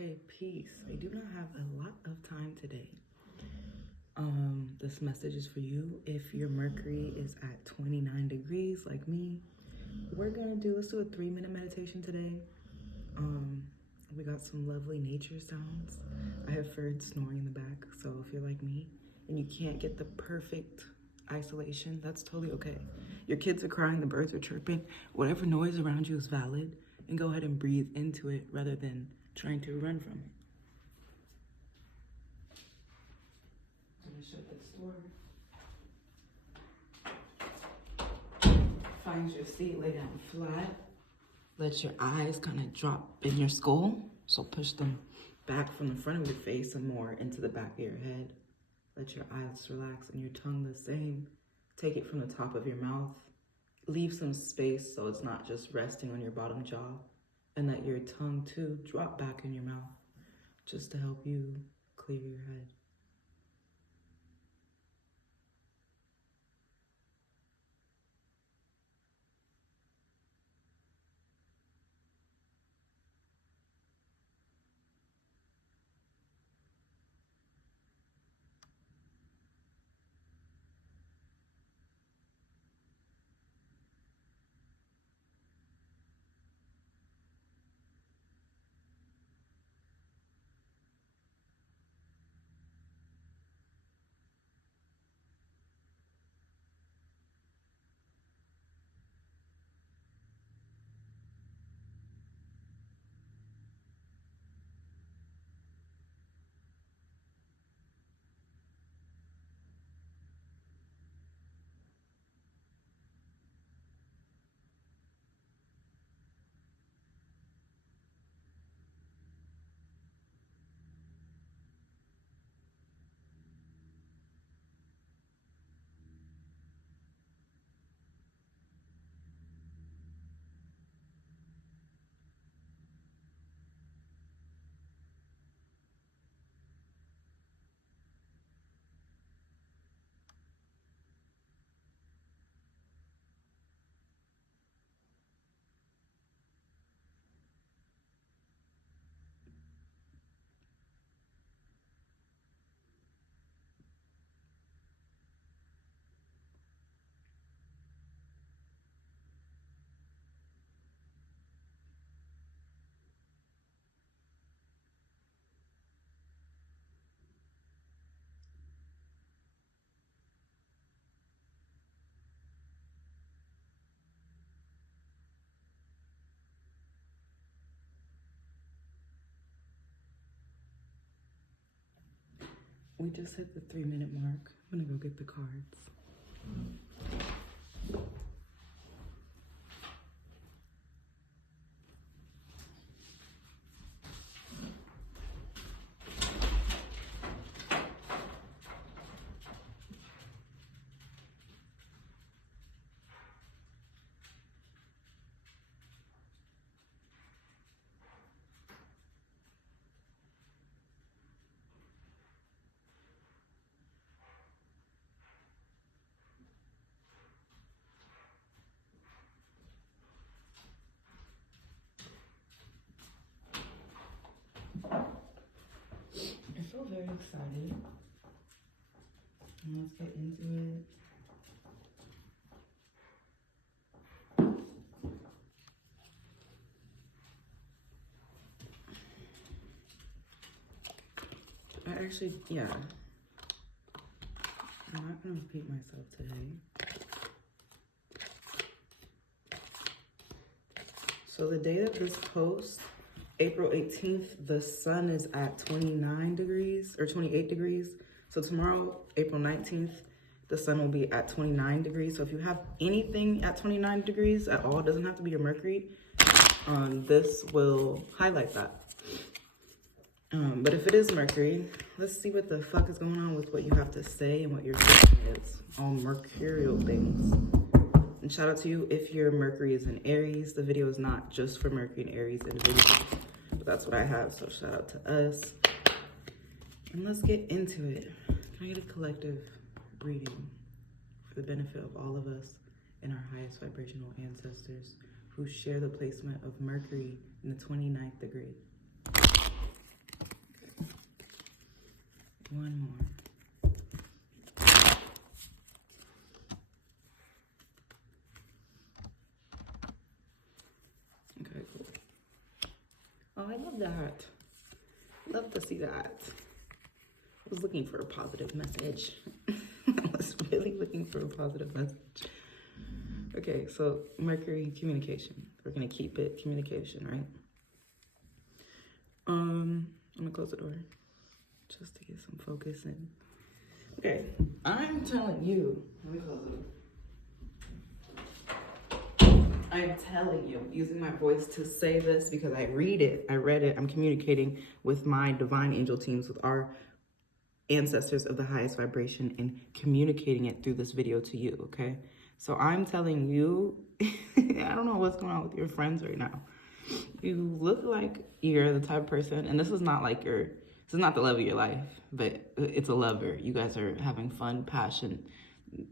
Okay, peace. I do not have a lot of time today. This message is for you. If your Mercury is at 29 degrees like me, let's do a 3-minute meditation today. We got some lovely nature sounds. I have birds snoring in the back, so if you're like me and you can't get the perfect isolation, that's totally okay. Your kids are crying, the birds are chirping, whatever noise around you is valid, and go ahead and breathe into it rather than trying to run from it. I'm gonna shut this door. Find your seat, lay down flat. Let your eyes kind of drop in your skull. So push them back from the front of your face and more into the back of your head. Let your eyes relax and your tongue the same. Take it from the top of your mouth. Leave some space so it's not just resting on your bottom jaw. And let your tongue too drop back in your mouth just to help you clear your head. We just hit the 3-minute mark. I'm gonna go get the cards. I feel very excited. And let's get into it. I'm not gonna repeat myself today. So the day of this post, April 18th, the sun is at 29 degrees or 28 degrees. So tomorrow, April 19th, the sun will be at 29 degrees. So if you have anything at 29 degrees at all, it doesn't have to be your Mercury, this will highlight that. But if it is Mercury, let's see what the fuck is going on with what you have to say and what your thinking is. All mercurial things. And shout out to you if your Mercury is in Aries. The video is not just for Mercury and Aries individuals, but that's what I have, so shout out to us. And let's get into it. Can I get a collective reading for the benefit of all of us and our highest vibrational ancestors who share the placement of Mercury in the 29th degree? One more. Okay, cool. Oh, I love that. Love to see that. I was looking for a positive message. I was really looking for a positive message. Okay, so Mercury, communication. We're gonna keep it communication, right? I'm gonna close the door just to get some focus in. Okay, I'm telling you, let me close the door. I'm telling you, using my voice to say this because I read it, I'm communicating with my divine angel teams, with our ancestors of the highest vibration, and communicating it through this video to you, okay? So I'm telling you, I don't know what's going on with your friends right now. You look like you're the type of person, and this is not the love of your life, but it's a lover. You guys are having fun, passion,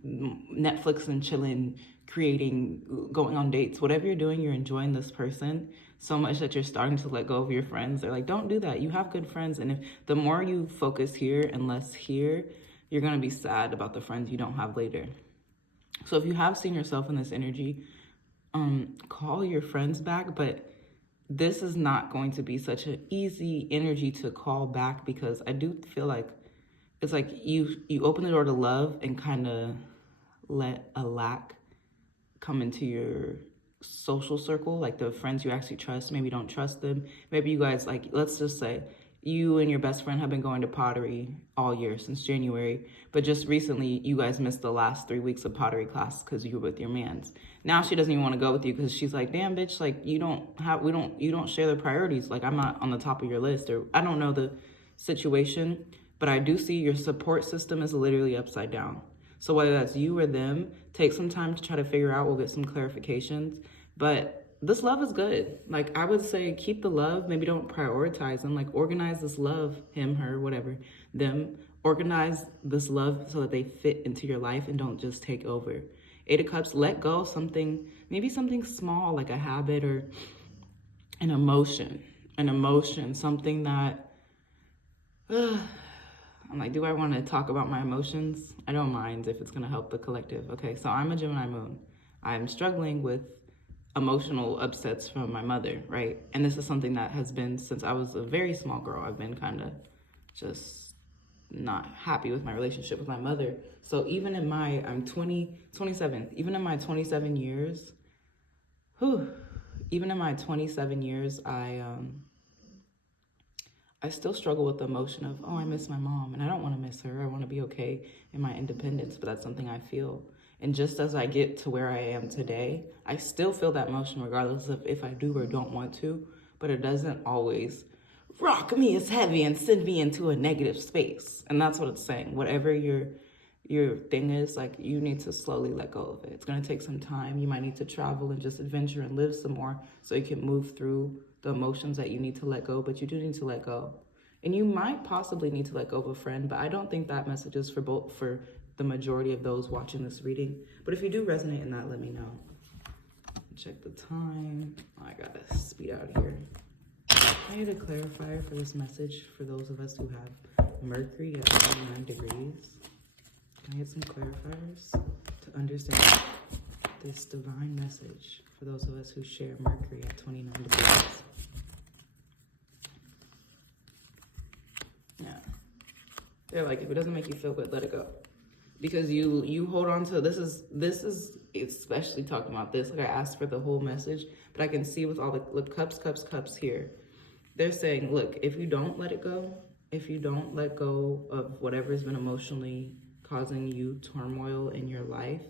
Netflix and chilling, creating, going on dates, whatever you're doing, you're enjoying this person so much that you're starting to let go of your friends. They're like, don't do that. You have good friends. And if the more you focus here and less here, you're going to be sad about the friends you don't have later. So if you have seen yourself in this energy, call your friends back, but this is not going to be such an easy energy to call back, because I do feel like it's like you open the door to love and kind of let a lack come into your social circle, like the friends you actually trust. Maybe you don't trust them. Maybe you guys, like, let's just say you and your best friend have been going to pottery all year since January, but just recently you guys missed the last 3 weeks of pottery class because you were with your mans. Now she doesn't even want to go with you because she's like, damn bitch, like you don't share the priorities. Like I'm not on the top of your list, or I don't know the situation, but I do see your support system is literally upside down. So whether that's you or them, take some time to try to figure out. We'll get some clarifications, but this love is good. Like I would say, keep the love. Maybe don't prioritize them. Like organize this love, him, her, whatever, them. Organize this love so that they fit into your life and don't just take over. 8 of Cups, let go of something, maybe something small like a habit or an emotion, something that, I'm like, do I want to talk about my emotions? I don't mind if it's going to help the collective. Okay, so I'm a Gemini moon. I'm struggling with emotional upsets from my mother, right? And this is something that has been since I was a very small girl. I've been kind of just not happy with my relationship with my mother. So even in my, I'm 27, even in my 27 years, even in my 27 years, I still struggle with the emotion of, oh, I miss my mom, and I don't want to miss her. I want to be okay in my independence, but that's something I feel. And just as I get to where I am today, I still feel that emotion regardless of if I do or don't want to, but it doesn't always rock me as heavy and send me into a negative space. And that's what it's saying. Whatever your thing is, like, you need to slowly let go of it. It's going to take some time. You might need to travel and just adventure and live some more so you can move through the emotions that you need to let go, but you do need to let go. And you might possibly need to let go of a friend, but I don't think that message is for the majority of those watching this reading. But if you do resonate in that, let me know. Check the time. Oh, I gotta speed out here. I need a clarifier for this message for those of us who have Mercury at 29 degrees. Can I get some clarifiers to understand this divine message for those of us who share Mercury at 29 degrees? Yeah. They're like, if it doesn't make you feel good, let it go. Because you hold on to, this is especially talking about this, like I asked for the whole message, but I can see with all the cups here, they're saying, look, if you don't let it go, if you don't let go of whatever's been emotionally causing you turmoil in your life,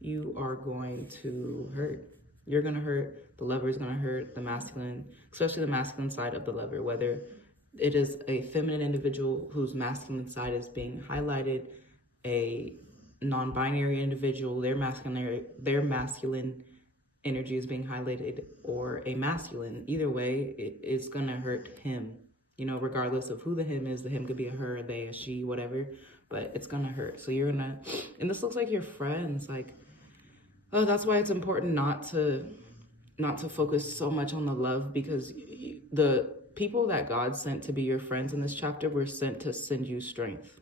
you are going to hurt. You're going to hurt. The lover is going to hurt the masculine, especially the masculine side of the lover, whether it is a feminine individual whose masculine side is being highlighted, a non-binary individual, their masculine energy is being highlighted, or a masculine. Either way, it's going to hurt him, you know, regardless of who the him is. The him could be a her, a they, a she, whatever, but it's going to hurt. So you're going to, and this looks like your friends, like, oh, that's why it's important not to focus so much on the love, because people that God sent to be your friends in this chapter were sent to send you strength.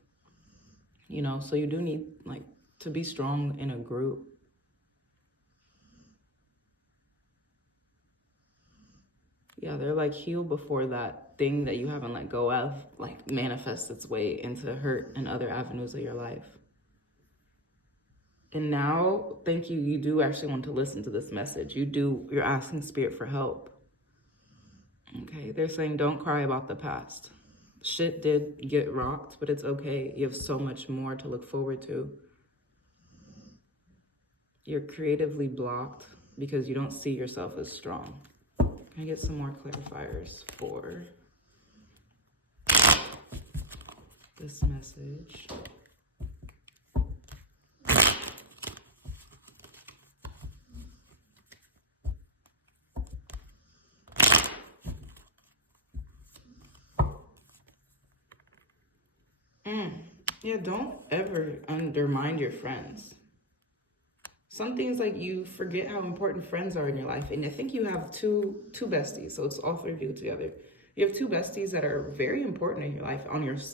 You know, so you do need like to be strong in a group. Yeah, they're like heal before that thing that you haven't let go of like manifests its way into hurt and other avenues of your life. And now, thank you, you do actually want to listen to this message. You're asking Spirit for help. Okay, they're saying don't cry about the past. Shit did get rocked, but it's okay. You have so much more to look forward to. You're creatively blocked because you don't see yourself as strong. Can I get some more clarifiers for this message? Yeah, don't ever undermine your friends. Some things like you forget how important friends are in your life. And I think you have two besties, so it's all three of you together. You have two besties that are very important in your life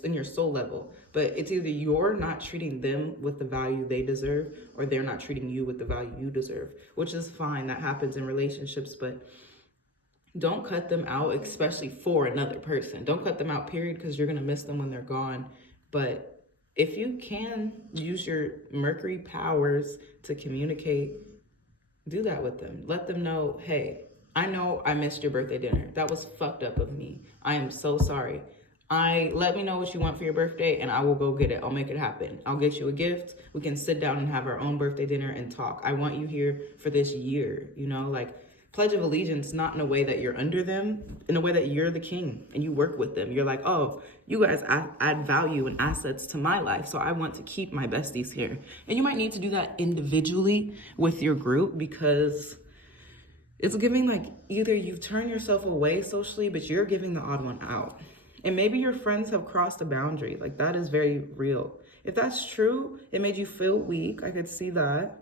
in your soul level. But it's either you're not treating them with the value they deserve or they're not treating you with the value you deserve, which is fine. That happens in relationships, but don't cut them out, especially for another person. Don't cut them out, period, because you're going to miss them when they're gone. But if you can use your Mercury powers to communicate, do that with them. Let them know, hey, I know I missed your birthday dinner. That was fucked up of me. I am so sorry. Let me know what you want for your birthday and I will go get it. I'll make it happen. I'll get you a gift. We can sit down and have our own birthday dinner and talk. I want you here for this year, you know, like Pledge of Allegiance, not in a way that you're under them, in a way that you're the king and you work with them. You're like, oh, you guys add value and assets to my life, so I want to keep my besties here. And you might need to do that individually with your group because it's giving like either you turn yourself away socially, but you're giving the odd one out. And maybe your friends have crossed a boundary. Like that is very real. If that's true, it made you feel weak. I could see that.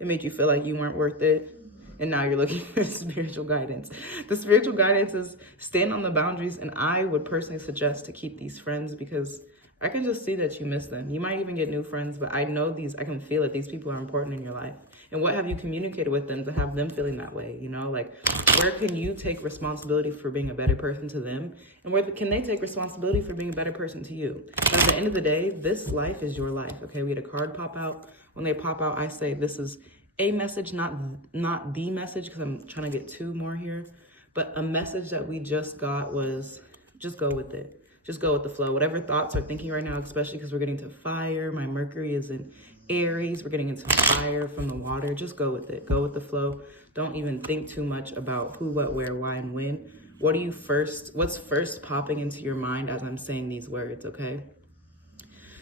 It made you feel like you weren't worth it. And now you're looking for spiritual guidance. The spiritual guidance is stand on the boundaries. And I would personally suggest to keep these friends because I can just see that you miss them. You might even get new friends, but I can feel that these people are important in your life. And what have you communicated with them to have them feeling that way? You know, like where can you take responsibility for being a better person to them? And where can they take responsibility for being a better person to you? At the end of the day, this life is your life. Okay, we had a card pop out. When they pop out, I say this is a message, not the message, because I'm trying to get two more here. But a message that we just got was just go with it. Just go with the flow. Whatever thoughts are thinking right now, especially because we're getting to fire. My Mercury is in Aries. We're getting into fire from the water. Just go with it. Go with the flow. Don't even think too much about who, what, where, why, and when. What's first popping into your mind as I'm saying these words, okay?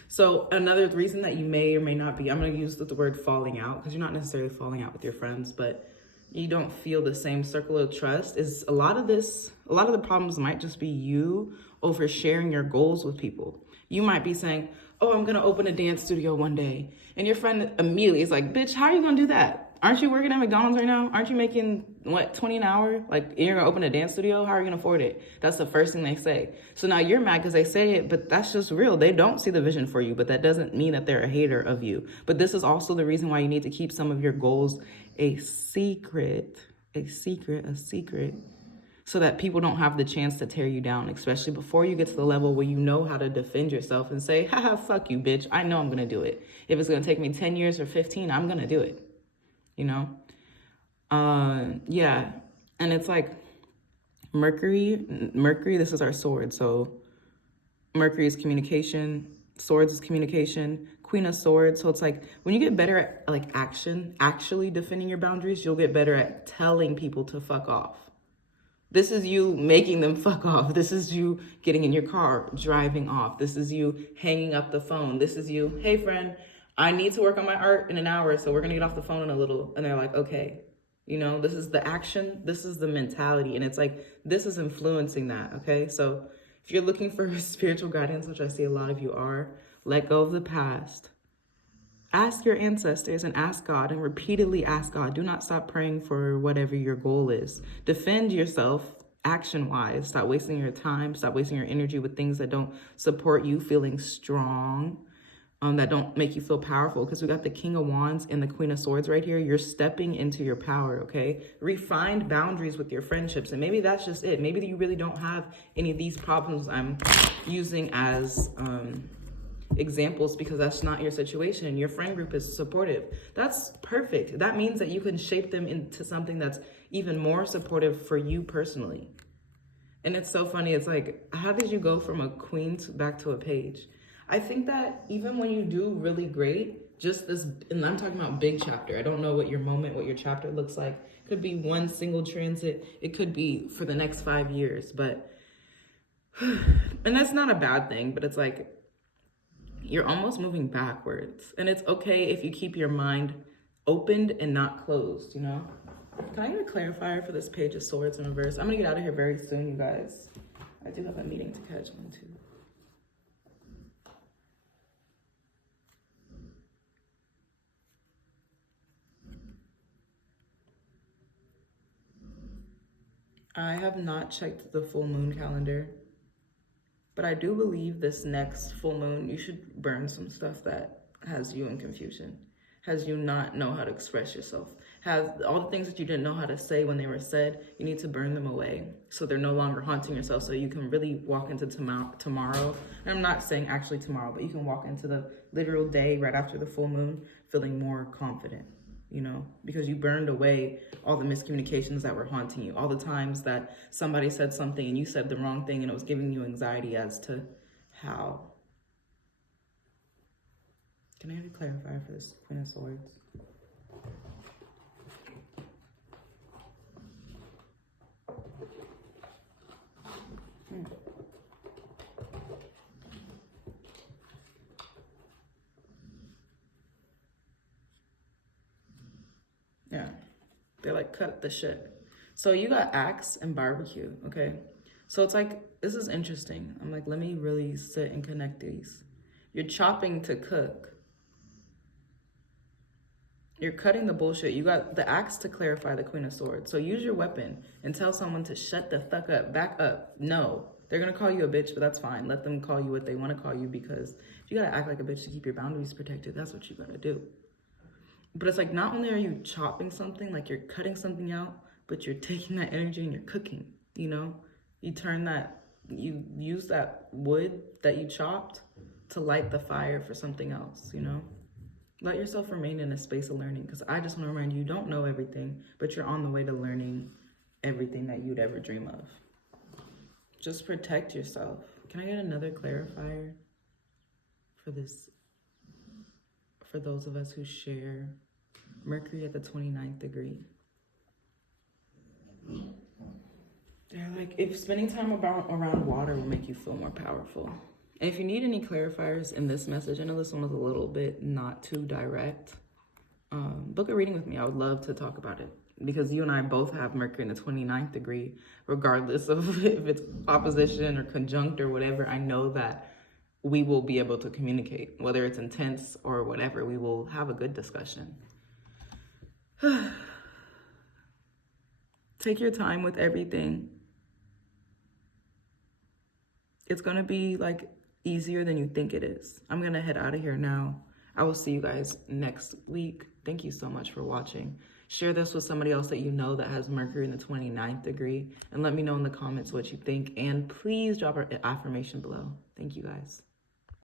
So another reason that you may or may not be, I'm going to use the word falling out because you're not necessarily falling out with your friends, but you don't feel the same circle of trust is a lot of the problems might just be you oversharing your goals with people. You might be saying, oh, I'm going to open a dance studio one day. And your friend immediately is like, bitch, how are you going to do that? Aren't you working at McDonald's right now? Aren't you making, what, $20 an hour? Like, you're going to open a dance studio? How are you going to afford it? That's the first thing they say. So now you're mad because they say it, but that's just real. They don't see the vision for you, but that doesn't mean that they're a hater of you. But this is also the reason why you need to keep some of your goals a secret, so that people don't have the chance to tear you down, especially before you get to the level where you know how to defend yourself and say, haha, fuck you, bitch. I know I'm going to do it. If it's going to take me 10 years or 15, I'm going to do it. You know? Yeah. And it's like Mercury, this is our sword. So Mercury is communication, swords is communication, Queen of Swords. So it's like when you get better at like actually defending your boundaries, you'll get better at telling people to fuck off. This is you making them fuck off. This is you getting in your car, driving off. This is you hanging up the phone. This is you, hey friend, I need to work on my art in an hour, so we're gonna get off the phone in a little. And they're like, okay. You know, this is the action, this is the mentality. And it's like, this is influencing that, okay? So if you're looking for spiritual guidance, which I see a lot of you are, let go of the past. Ask your ancestors and ask God and repeatedly ask God. Do not stop praying for whatever your goal is. Defend yourself action-wise. Stop wasting your time. Stop wasting your energy with things that don't support you feeling strong, that don't make you feel powerful. Because we got the King of Wands and the Queen of Swords right here. You're stepping into your power, okay? Refined boundaries with your friendships. And maybe that's just it. Maybe you really don't have any of these problems I'm using as examples, because that's not your situation. Your friend group is supportive. That's perfect. That means that you can shape them into something that's even more supportive for you personally. And it's so funny. It's like, how did you go from a queen back to a page? I think that even when you do really great, just this, and I'm talking about big chapter. I don't know what your moment, what your chapter looks like. It could be one single transit. It could be for the next 5 years, but, and that's not a bad thing, but it's like, you're almost moving backwards. And it's okay if you keep your mind opened and not closed, you know? Can I get a clarifier for this Page of Swords in reverse? I'm gonna get out of here very soon, you guys. I do have a meeting to catch on too. I have not checked the full moon calendar, but I do believe this next full moon, you should burn some stuff that has you in confusion, has you not know how to express yourself, has all the things that you didn't know how to say when they were said, you need to burn them away so they're no longer haunting yourself, so you can really walk into tomorrow. And I'm not saying actually tomorrow, but you can walk into the literal day right after the full moon feeling more confident, you know, because you burned away all the miscommunications that were haunting you, all the times that somebody said something and you said the wrong thing and it was giving you anxiety as to how. Can I have a clarifier for this Queen of Swords? Yeah, they like cut the shit. So you got axe and barbecue, okay? So it's like, this is interesting. I'm like, let me really sit and connect these. You're chopping to cook. You're cutting the bullshit. You got the axe to clarify the Queen of Swords. So use your weapon and tell someone to shut the fuck up, back up. No, they're gonna call you a bitch, but that's fine. Let them call you what they wanna call you, because if you gotta act like a bitch to keep your boundaries protected, that's what you gotta do. But it's like, not only are you chopping something, like you're cutting something out, but you're taking that energy and you're cooking, you know? You turn that, you use that wood that you chopped to light the fire for something else, you know? Let yourself remain in a space of learning, because I just want to remind you, you don't know everything, but you're on the way to learning everything that you'd ever dream of. Just protect yourself. Can I get another clarifier for this, for those of us who share Mercury at the 29th degree? They're like, if spending time around water will make you feel more powerful. And if you need any clarifiers in this message, I know this one was a little bit not too direct, book a reading with me. I would love to talk about it, because you and I both have Mercury in the 29th degree, regardless of if it's opposition or conjunct or whatever. I know that we will be able to communicate, whether it's intense or whatever. We will have a good discussion. Take your time with everything. It's gonna be like easier than you think it is. I'm gonna head out of here now. I will see you guys next week. Thank you so much for watching. Share this with somebody else that you know that has Mercury in the 29th degree, and let me know in the comments what you think. And please drop an affirmation below. Thank you guys.